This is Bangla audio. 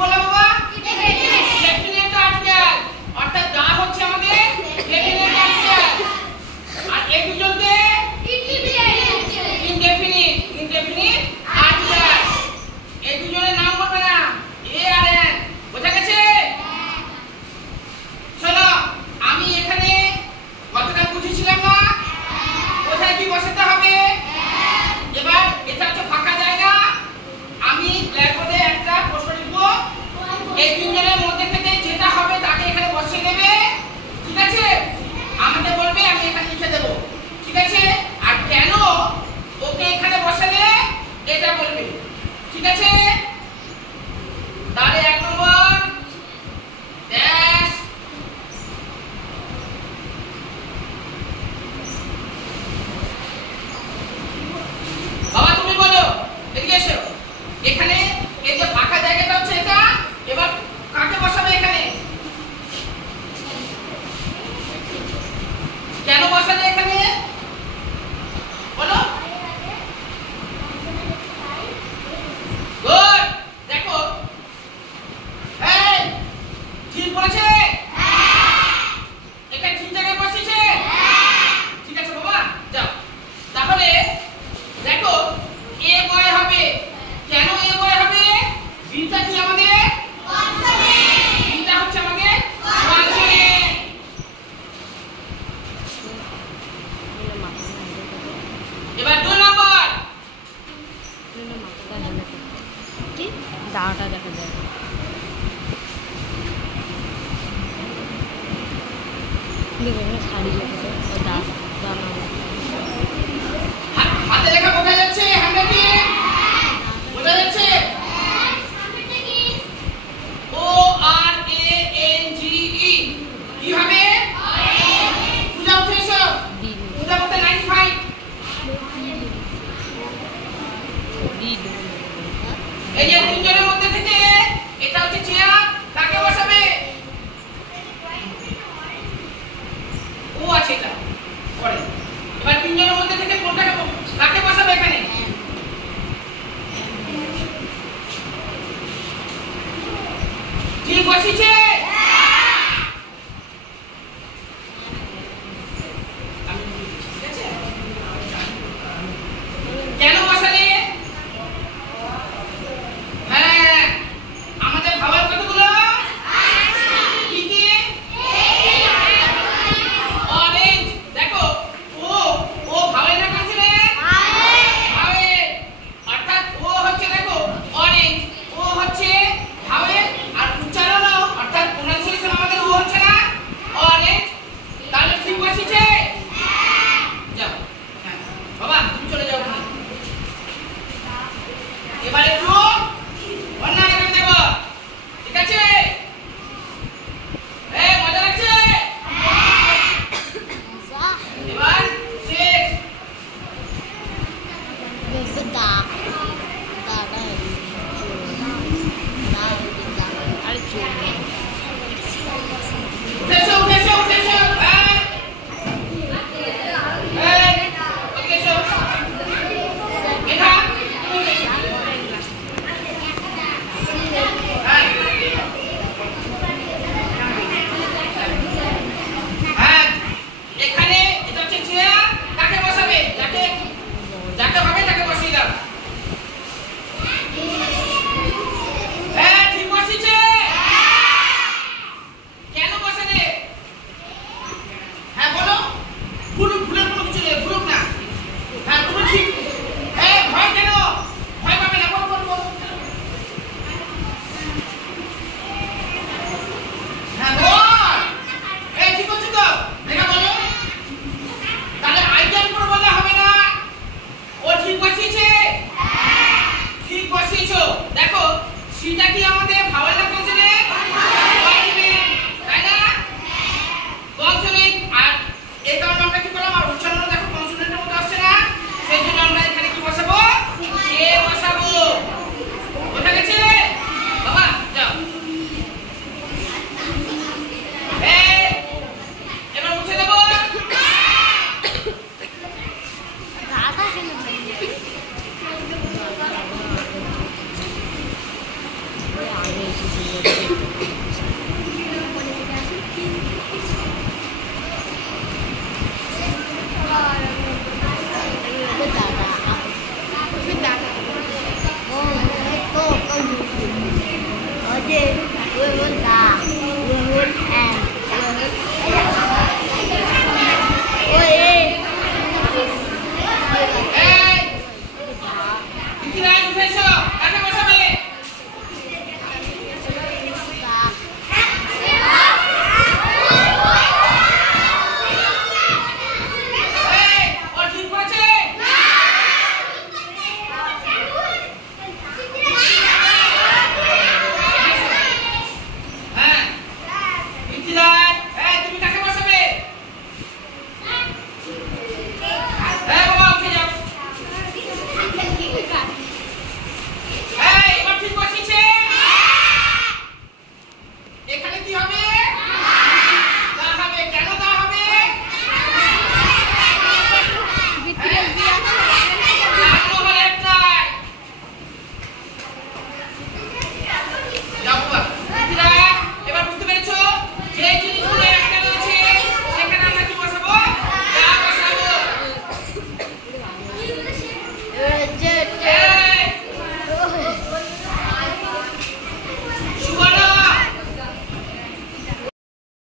বলে বাবা? ডেফিনিট আর্টিকেল, অর্থাৎ দা হচ্ছে আমাদের ডেফিনিট আর্টিকেল, আর এই দুজনকে ইনডেফিনিট আর্টিকেল। এই দুজনের নাম বলবে না, এ আর এন। বোঝা গেছে? চলো, আমি এখানে কতটা বুঝেছিলাম না? কোথায় কি বসাতে হবে? এবার এটা হচ্ছে ফাঁকা জায়গা। আমি ব্ল্যাকবোর্ডে একটা প্রশ্ন লিখবো, এই তিনজনের মধ্যে থেকে যেটা হবে তাকে এখানে বসিয়ে দেবে। ঠিক আছে? আমাকে বলবে, আমি এখানে লিখে দেবো। ঠিক আছে? আর কেন ওকে এখানে বসালে এটা বলবে। ঠিক আছে? তাহলে 1 নম্বর ড্যাশ। বাবা তুমি বলো, এদিকে এসো। এখানে এই যে ফাঁকা জায়গাটা হচ্ছে এটা, এবার কাকে বসাবে এখানে? কেন বসালে এখানে বলো? গুড। দেখো, এই ঠিক বলেছে? এটা ঠিক জায়গায় বসিয়েছে? ঠিক আছে বাবা, যাও। তাহলে দেখো, এ বয় হবে। কেন এ বয় হবে? বিটা কি আমাদের কনসোনেন্ট, বিটা হচ্ছে আমাদের কনসোনেন্ট। এবার 2 নম্বর কি দাঁড়াটা দেখা যায় শাড়ি হাতে লেখা বোঝা যাচ্ছে? হ্যান্ডরাইটিং বোঝা যাচ্ছে? ও আর এ এন জি ই কি হবে? পূজা উঠে এসো। পূজা বলতে 95। এই যে তিনজনের মধ্যে থেকে এটা হচ্ছে চেয়ার, কাকে বসাবে? ও আছে এটা পরে। এবার তিনজনের মধ্যে থেকে কোনটাকে কাকে বসাবে এখানে? ঠিক বসিয়েছে? কেন বসালে? হ্যাঁ, আমাদের ভাবার কতগুলো? কি কি? অরেঞ্জ। দেখো, ও ভাবে না কনসোনেন্ট? ভাবে। অর্থাৎ ও হচ্ছে, দেখো, অরেঞ্জ, ও হচ্ছে ভাবে, আর উচ্চারণও অর্থাৎ প্রোনাউন্সিয়েশন আমাদের ও হচ্ছে না অরেঞ্জ। তাহলে ঠিক বসিয়েছে? যাও। হ্যাঁ বাবা, তুমি চলে যাও। এবার একটু অন্য আগে দেব। ঠিক আছে? মজা লাগছে? এবার 6। উঠেছো উঠেছো উঠেছো। উঠেছো। এটা এখানে এটা হচ্ছে চেয়ার, কাকে বসাবে? যাকে হবে তাকে বসিয়ে দাও। ঠিক বসিয়েছে? কেন বসালে? হ্যাঁ বলো। ভুলের কোনো কিছু নেই, ভুলুক না। হ্যাঁ তুমি ঠিক। ভয় কেন? ভয় পাবে না, বলো বলো বলো। হ্যাঁ বল। ঠিক বলছি তো? দেখা বলো। তাহলে আইডিয়ার উপর বললে হবে না। ও ঠিক বসিয়েছে? ঠিক বসিয়েছো। দেখো, সেটা কি আমাদের ভালো লাগে?